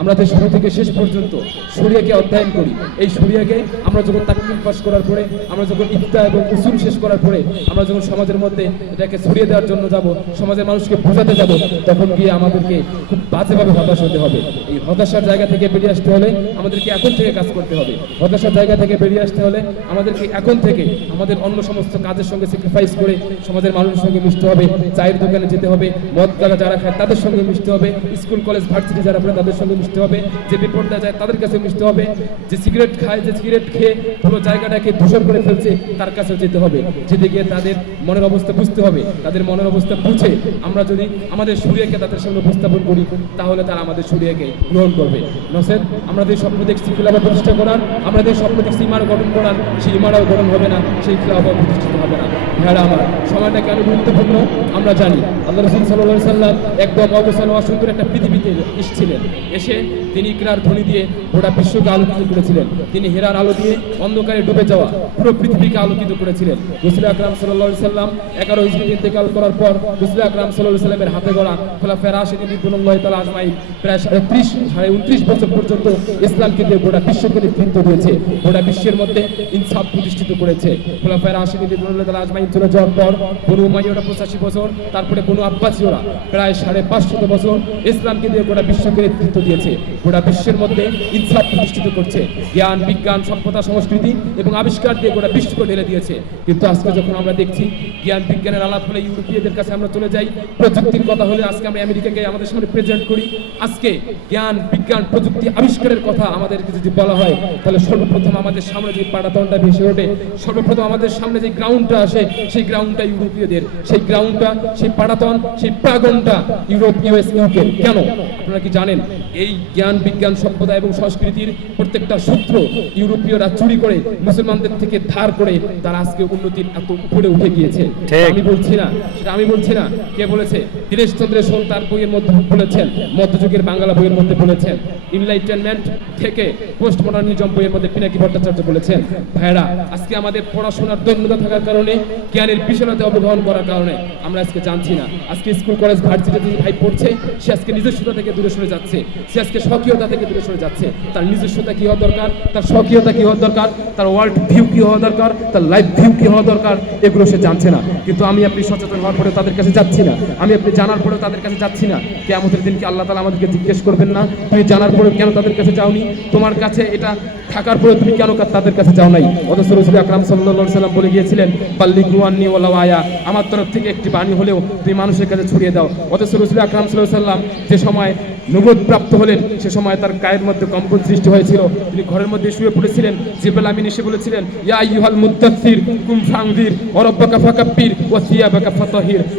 আমরা তো শুরু থেকে শেষ পর্যন্ত শরিয়াকে অধ্যয়ন করি, এই শরিয়াকে আমরা যখন তাকমিল পাস করার পরে, আমরা যখন ইফতা এবং উসুল শেষ করার পরে, আমরা যখন সমাজের মধ্যে এটাকে ছড়িয়ে দেওয়ার জন্য যাব, সমাজের মানুষকে বোঝাতে যাব, তখন গিয়ে আমাদেরকে খুব বাজেভাবে হতাশ হতে হবে। এই হতাশার জায়গা থেকে বেরিয়ে আসতে হলে আমাদেরকে এখন থেকে কাজ করতে হবে। হতাশার জায়গা থেকে বেরিয়ে আসতে হলে আমাদেরকে এখন থেকে আমাদের অন্য সমস্ত কাজের সঙ্গে স্যাক্রিফাইস করে সমাজের মানুষের সঙ্গে মিশতে হবে, চায়ের দোকানে যেতে হবে, মদ যারা খায় তাদের সঙ্গে মিশতে হবে, স্কুল, কলেজ, ভার্সিটি যারা পড়ে তাদের সঙ্গে মিশতে হবে, যে বিপদটা যায় তাদের কাছে মিশতে হবে, যে সিগারেট খায়, যে সিগারেট খেয়ে পুরো জায়গাটাকে দূষণ করে ফেলছে তার কাছেও যেতে হবে। যেদিকে তাদের মনের অবস্থা বুঝতে হবে, তাদের মনের অবস্থা বুঝে আমরা যদি আমাদের সূর্যকে তাদের সামনে উপস্থাপন করি, তাহলে তারা আমাদের সূর্যকে গ্রহণ করবে। নসেদ আমরা যে স্বপ্ন দেখছি খিলাফা প্রতিষ্ঠা করার, আমরা যে স্বপ্ন দেখছি ইমার গঠন করার, সেই ইমারাও গঠন হবে না, সেই খিলাফা প্রতিষ্ঠিত হবে না। ভেড়া আমার সময়টা কেন গুরুত্বপূর্ণ, আমরা জানি, আল্লাহ রসুল সাল্লাহ সাল্লাম একদম অবসর অসুন্দর একটা পৃথিবীতে এসেছিলেন। এসে তিনি ইকরার ধ্বনি দিয়ে গোটা বিশ্বকে আলোকিত করেছিলেন। তিনি হেরার আলো দিয়ে অন্ধকারে ডুবে যাওয়া পুরো পৃথিবীকে আলোকিত করেছিলেন। রসুল আকরাম সাল্লাহ সাল্লাম এগারো হিজড়ি ইন্তেকাল করার পর রসুল আকরাম সাল্লাহ সাল্লামের হাতে গড়া খোলা ফেরা ফেরাশিদ ইবনুল্লাহ তালা আজমাইন প্রায় সাড়ে ত্রিশ, সাড়ে উনত্রিশ বছর পর্যন্ত ইসলামকে দিয়ে গোটা বিশ্বকে নেতৃত্ব দিয়েছে। গোটা বিশ্বের মধ্যে ইনসাফ প্রতিষ্ঠিত করেছে। খোলা ফেরা ফেরাশিদ ইবনুল্লাহ তালা আজমাইন চলে যাওয়ার পর বনু উমাইয়রা পঁচাশি বছর, তারপরে বনু আব্বাসীয়রা প্রায় সাড়ে পাঁচশত বছর ইসলামকে দিয়ে গোটা বিশ্বকে নেতৃত্ব দিয়েছে গোটা বিশ্বের মধ্যে ইনসাফ প্রতিষ্ঠিত করছে। জ্ঞান, বিজ্ঞান, সভ্যতা, সংস্কৃতি এবং আবিষ্কার দিয়ে গোটা বিশ্বকে ঢেলে দিয়েছে। কিন্তু আজকে যখন আমরা দেখছি জ্ঞান, বিজ্ঞানের আলাপ হলে ইউরোপীয়দের কাছে আমরা চলে যাই, প্রযুক্তির কথা হলে আজকে আমরা আমেরিকাকে আমাদের সামনে প্রেজেন্ট করি। আজকে জ্ঞান, বিজ্ঞান, প্রযুক্তি, আবিষ্কারের কথা আমাদেরকে যদি বলা হয়, তাহলে সর্বপ্রথম আমাদের সামনে যে পাটাতনটা ভেসে ওঠে, সর্বপ্রথম আমাদের সামনে যে গ্রাউন্ডটা আসে, সেই গ্রাউন্ডটা ইউরোপীয়দের। সেই গ্রাউন্ডটা সেই পাটাতন, সেই প্রাগনটা ইউরোপ ইউএস ইউকে কেন? আপনারা কি জানেন? এই জ্ঞান বিজ্ঞান সভ্যতা এবং সংস্কৃতির প্রত্যেকটা সূত্র ইউরোপীয়রা চুরি করে মুসলমানদের থেকে ধার করে তারা আজকে উন্নতির এত উপরে উঠে গিয়েছে। আমি বলছি না সেটা আমি বলছি না। কে বলেছে? দীনেশ চন্দ্র সোল তার বইয়ের মধ্যে বলেছেন মধ্যযুগের বাংলা বইয়ের মধ্যে বলেছেন। ইনলাইটেনমেন্ট থেকে পোস্ট মডার্নিজম বইয়ের মধ্যে পিনাকি ভট্টাচার্য বলেছেন ভাইরা আজকে আমাদের পড়াশোনার দৈন্যতা থাকার কারণে জ্ঞানের বিশালতা অবগাহন করার কারণে আমরা আজকে জানছি না। আজকে স্কুল কলেজ ভার্সিটিতে ভাই পড়ছে সে আজকে নিজস্বতা থেকে দূরে সরে যাচ্ছে। সে আজকে স্বকীয়তা থেকে দূরে সরে যাচ্ছে। তার নিজস্বতা কি হওয়া দরকার? তার স্বকীয়তা কি হওয়া দরকার? তার ওয়ার্ল্ড ভিউ কি হওয়া দরকার? তার লাইফ ভিউ কি হওয়া দরকার? এগুলো সে জানছে না। কিন্তু আমি আপনি সচেতন হওয়ার পরে তাদের কাছে যাচ্ছি না। আমি আপনি জানার পরেও তাদের কাছে যাচ্ছি না। কেমতের দিনকে আল্লাহ তালা আমাদেরকে জিজ্ঞেস করবেন না? তুমি জানার পরেও কেন তাদের কাছে যাওনি? তোমার কাছে এটা থাকার পরে তুমি কেন তাদের কাছে যাও নাই? অথচ রসুল আকরাম সাল্লাহ সাল্লাম বলে গিয়েছিলেন পাল্লি গুয়ান্নি ওলা আয়া। আমার তরফ থেকে একটি বাণী হলেও তুমি মানুষের কাছে ছড়িয়ে দাও। অথচ রসুল আকরাম সাল্লাহ সাল্লাম যে সময় নগদ প্রাপ্ত হলেন সে সময় তার গায়ের মধ্যে কম্পন সৃষ্টি হয়েছিল। তিনি ঘরের মধ্যে শুয়ে পড়েছিলেন। জিবেল আমিন এসে বলেছিলেন, ইয়া ইহাল মুদ্দাসির কুমফাংদির অরব্বাকা ফাকাপ্পির ও সিয়াবাকা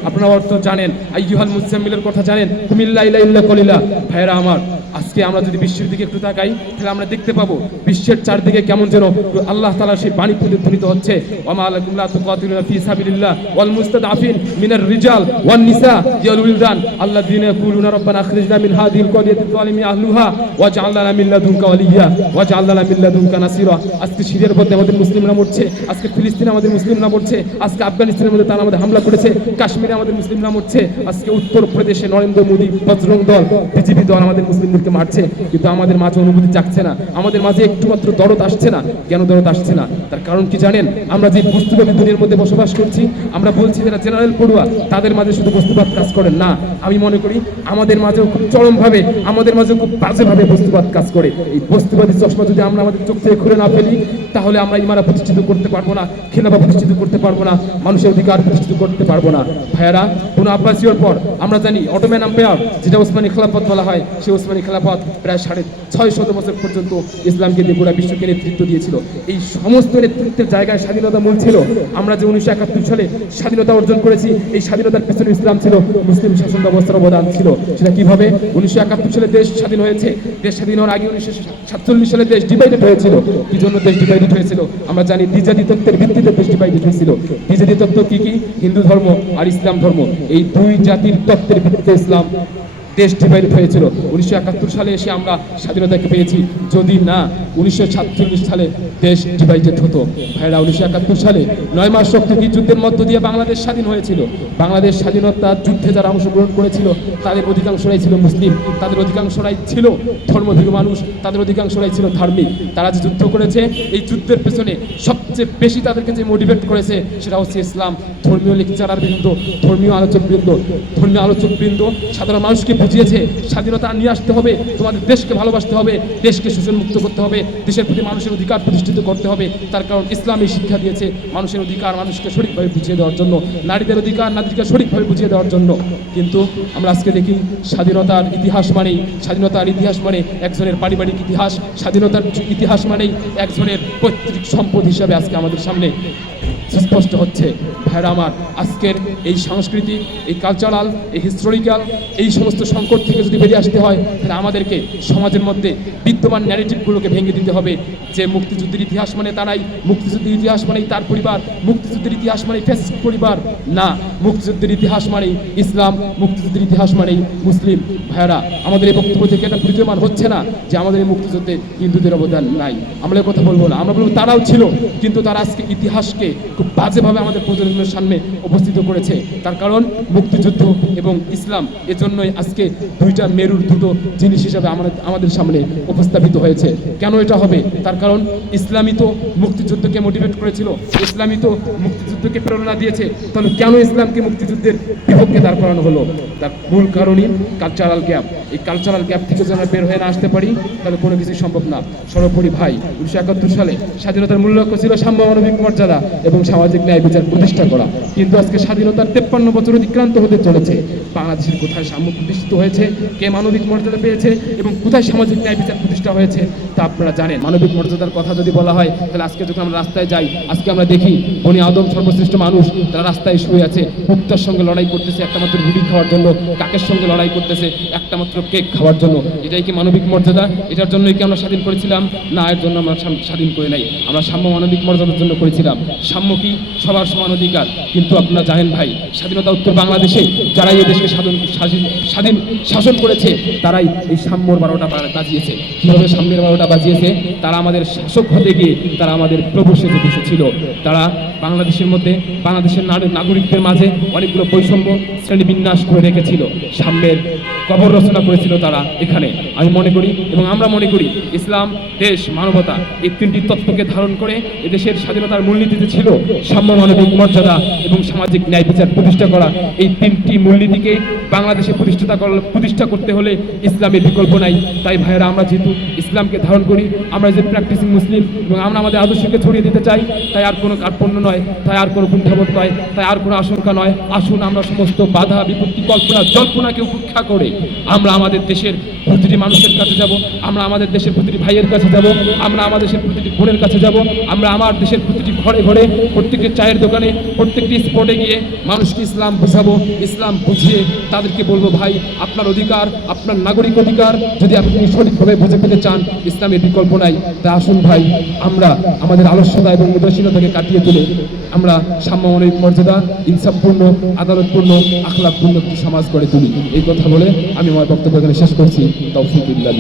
আপনারা অর্থ জানেন আইহাল মুজাম্মিলের কথা জানেন। কুমিল্লা ইলা ইল্লা কলিলা ভাইরা আমার আজকে আমরা যদি বিশ্বের দিকে একটু তাকাই, তাহলে আমরা দেখতে পাবো বিশ্বের চারদিকে কেমন যেন আল্লাহ তাআলার সেই বাণী প্রতিধ্বনিত হচ্ছে। মিনার মিন মিন মিন আজকে মধ্যে আমাদের মুসলিমরা মরছে, আজকে ফিলিস্তিনে আমাদের আজকে আফগানিস্তানের মধ্যে হামলা করেছে, কাশ্মীরে আমাদের আজকে উত্তর প্রদেশে নরেন্দ্র মোদী বজরং দল, বিজেপি দল আমাদের মুসলিমদেরকে মারছে, কিন্তু আমাদের মাঝে অনুভূতি জাগছে না। আমাদের মাঝে একটু মাত্র দরদ আসছে না। কেন দরদ আসছে না? তার কারণ কি জানেন? আমরা যে বস্তুবাদী দুনিয়ার মধ্যে বসবাস করছি, আমরা বলছি যারা জেনারেল পড়ুয়া, তাদের মাঝে শুধু বস্তুবাদ কাজ করেন না। আমি মনে করি আমাদের মাঝেও খুব চরমভাবে, আমাদের মাঝেও খুব বাজেভাবে বস্তুবাদ কাজ করে। এই বস্তুবাদী চশমা যদি আমরা আমাদের চোখ থেকে খুলে না ফেলি, তাহলে আমরা ইমারা প্রতিষ্ঠিত করতে পারব না খেলাফা প্রতিষ্ঠিত করতে পারব না, মানুষের অধিকার প্রতিষ্ঠিত করতে পারব না। ভাইয়ারা, কোন আব্বাসীয়র পর, আমরা জানি, অটোম্যান আম্পায়ার, যেটা ওসমানী খেলাফত বলা হয় সেই ওসমানী খেলাফত প্রায় সাড়ে ছয় শত বছর পর্যন্ত ইসলামকে দিয়ে গোটা বিশ্বকে নেতৃত্ব দিয়েছিল। এই সমস্ত নেতৃত্বের জায়গায় স্বাধীনতা মূল ছিল। আমরা যে উনিশশো একাত্তর সালে স্বাধীনতা অর্জন করেছি, এই স্বাধীনতার পেছনে ইসলাম ছিল, মুসলিম শাসন ব্যবস্থার অবদান ছিল। সেটা কীভাবে? উনিশশো একাত্তর সালে দেশ স্বাধীন হয়েছে। দেশ স্বাধীন হওয়ার আগে উনিশশো সাতচল্লিশ সালে দেশ ডিভাইডেড হয়েছিল। কি জন্য দেশ ডিভাইডেড হয়েছিল? আমরা জানি দ্বিজাতি তত্ত্বের ভিত্তিতে দেশ ডিভাইডেড হয়েছিল। দ্বিজাতি তত্ত্ব কি কি? হিন্দু ধর্ম আর ইসলাম ধর্ম। এই দুই জাতির তত্ত্বের ভিত্তিতে ইসলাম দেশ ডিভাইড হয়েছিল। উনিশশো একাত্তর সালে এসে আমরা স্বাধীনতাকে পেয়েছি। যদি না, উনিশশো সাতচল্লিশ সালে দেশ ডিভাইডেড হতো। ভাইরা উনিশশো একাত্তর সালে নয় মাস শক্তি যুদ্ধের মধ্য দিয়ে বাংলাদেশ স্বাধীন হয়েছিল। বাংলাদেশ স্বাধীনতার যুদ্ধে যারা অংশগ্রহণ করেছিল, তাদের অধিকাংশরাই ছিল মুসলিম। তাদের অধিকাংশরাই ছিল ধর্মভীরু মানুষ। তাদের অধিকাংশরাই ছিল ধার্মিক। তারা যে যুদ্ধ করেছে, এই যুদ্ধের পেছনে সবচেয়ে বেশি তাদেরকে যে মোটিভেট করেছে, সেটা হচ্ছে ইসলাম। ধর্মীয় লেকচারার বৃন্দ ধর্মীয় আলোচক বৃন্দ ধর্মীয় আলোচক বৃন্দ সাধারণ মানুষকে বুঝিয়েছে, স্বাধীনতা নিয়ে আসতে হবে, তোমাদের দেশকে ভালোবাসতে হবে, দেশকে শোষণ মুক্ত করতে হবে, দেশের প্রতি মানুষের অধিকার প্রতিষ্ঠিত করতে হবে। তার কারণ ইসলামী শিক্ষা দিয়েছে মানুষের অধিকার মানুষকে সঠিকভাবে বুঝিয়ে দেওয়ার জন্য, নারীদের অধিকার নারীদেরকে সঠিকভাবে বুঝিয়ে দেওয়ার জন্য। কিন্তু আমরা আজকে দেখি স্বাধীনতার ইতিহাস মানেই, স্বাধীনতার ইতিহাস মানে একজনের পারিবারিক ইতিহাস, স্বাধীনতার ইতিহাস মানেই একজনের পৈতৃক সম্পদ হিসাবে আজকে আমাদের সামনে। সুস্পষ্ট হচ্ছে, ভাইরা আমার, আজকের এই সংস্কৃতি, এই কালচারাল এই হিস্টোরিক্যাল এই সমস্ত সংকট থেকে যদি বেরিয়ে আসতে হয়, তাহলে আমাদেরকে সমাজের মধ্যে বিদ্যমান ন্যারেটিভগুলোকে ভেঙে দিতে হবে। যে মুক্তিযুদ্ধের ইতিহাস মানে তারাই মুক্তিযুদ্ধের ইতিহাস মানেই তার পরিবার, মুক্তিযুদ্ধের ইতিহাস মানেই ফ্যাসিস্ট পরিবার। না, মুক্তিযুদ্ধের ইতিহাস মানেই ইসলাম, মুক্তিযুদ্ধের ইতিহাস মানেই মুসলিম। ভাইরা, আমাদের এই বক্তব্য থেকে এটা প্রতীয়মান হচ্ছে না যে আমাদের এই মুক্তিযুদ্ধে হিন্দুদের অবদান নাই। আমরা কথা বলব না। আমরা বলব তারাও ছিল, কিন্তু তারা আজকে ইতিহাসকে খুব বাজেভাবে আমাদের প্রজন্মের সামনে উপস্থিত করেছে। তার কারণ মুক্তিযুদ্ধ এবং ইসলাম এজন্যই আজকে দুইটা মেরুর দুটো জিনিস হিসাবে আমাদের আমাদের সামনে উপস্থাপিত হয়েছে। কেন এটা হবে? তার কারণ ইসলামই তো মুক্তিযুদ্ধকে মোটিভেট করেছিল। ইসলামই তো মুক্তিযুদ্ধকে প্রেরণা দিয়েছে। তাহলে কেন ইসলামকে মুক্তিযুদ্ধের বিপক্ষে দাঁড় করানো হলো? তার মূল কারণই কালচারাল গ্যাপ এই কালচারাল গ্যাপ থেকে আমরা বের হয়ে না আসতে পারি, তাহলে কোনো কিছু সম্ভব না। সর্বোপরি ভাই, উনিশশো একাত্তর সালে স্বাধীনতার মূল লক্ষ্য ছিল সাম্য মানবিক মর্যাদা এবং সামাজিক ন্যায় বিচার প্রতিষ্ঠা করা। কিন্তু আজকে স্বাধীনতার তেপ্পান্ন বছর অতিক্রান্ত হতে চলেছে। বাংলাদেশের কোথায় সাম্য প্রতিষ্ঠিত হয়েছে, কে মানবিক মর্যাদা পেয়েছে এবং কোথায় সামাজিক ন্যায় বিচার প্রতিষ্ঠা হয়েছে, তা আপনারা জানেন। মানবিক মর্যাদার কথা যদি বলা হয়, তাহলে আজকে যখন আমরা রাস্তায় যাই, আজকে আমরা দেখি বনি আদম সর্বশ্রেষ্ঠ মানুষ, তারা রাস্তায় শুয়ে আছে কুত্তার সঙ্গে লড়াই করতেছে, একটা মাত্র রুটি খাওয়ার জন্য, কাকের সঙ্গে লড়াই করতেছে, একটা মাত্র কেক খাওয়ার জন্য। এটাই কি মানবিক মর্যাদা? এটার জন্যই কি আমরা স্বাধীন করেছিলাম? না, এর জন্য আমরা স্বাধীন করে নাই। আমরা সাম্য মানবিক মর্যাদার জন্য করেছিলাম। সাম্য কি সবার সমান অধিকার। কিন্তু আপনারা জানেন ভাই, স্বাধীনতা উত্তর বাংলাদেশে যারা এই দেশকে স্বাধীন স্বাধীন শাসন করেছে, তারাই এই সাম্যর বারোটা বাজিয়েছে। কীভাবে সাম্যের বারোটা বাজিয়েছে? তারা আমাদের শাসক হতে গিয়ে তারা আমাদের প্রভু সেজে বসেছিল। তারা বাংলাদেশের মধ্যে, বাংলাদেশের নাগ- নাগরিকদের মাঝে অনেকগুলো বৈষম্য শ্রেণি বিন্যাস করে রেখেছিল। সাম্যের কবর রচনা করেছিল তারা এখানে। আমি মনে করি এবং আমরা মনে করি ইসলাম, দেশ, মানবতা এই তিনটি তত্ত্বকে ধারণ করে এদেশের স্বাধীনতার মূলনীতিতে ছিল। সাম্য মানবিক মর্যাদা এবং সামাজিক ন্যায় বিচার প্রতিষ্ঠা করা। এই তিনটি মূলনীতিকে বাংলাদেশে প্রতিষ্ঠাতা করা- প্রতিষ্ঠা করতে হলে ইসলামের বিকল্প নাই। তাই ভাইয়েরা, আমরা যেহেতু ইসলামকে ধারণ করি, আমরা যে প্র্যাকটিসিং মুসলিম এবং আমরা আমাদের আদর্শকে ছড়িয়ে দিতে চাই, তাই আর কোনো কার্পণ্য নয়, তাই আর কোনো কুণ্ঠাবোধ নয়, তাই আর কোনো আশঙ্কা নয়। আসুন আমরা সমস্ত বাধা, বিপত্তি, কল্পনা, জল্পনাকে উপেক্ষা করে আমরা আমাদের দেশের প্রতিটি মানুষের কাছে যাব, আমরা আমাদের দেশের প্রতিটি ভাইয়ের কাছে যাব, আমরা আমাদের দেশের প্রতিটি বোনের কাছে যাব, আমরা আমার দেশের প্রতিটি ঘরে ঘরে প্রত্যেকটি চায়ের দোকানে, প্রত্যেকটি স্পটে গিয়ে মানুষকে ইসলাম বুঝাবো, ইসলাম বুঝিয়ে তাদেরকে বলব, ভাই, আপনার অধিকার, আপনার নাগরিক অধিকার, যদি আপনি সঠিকভাবে বুঝে পেতে চান, ইসলামের বিকল্প নাই। তা আসুন ভাই, আমরা আমাদের আলস্যতা এবং উদাসীনতাকে কাটিয়ে তুলে আমরা সাম্যমানবিক মর্যাদা, ইনসাফপূর্ণ, আদালতপূর্ণ, আখলাপপূর্ণ একটি সমাজ গড়ে তুলি। এই কথা বলে আমি আমার বক্তব্য এখানে শেষ করছি। তৌফিকুল্লাহ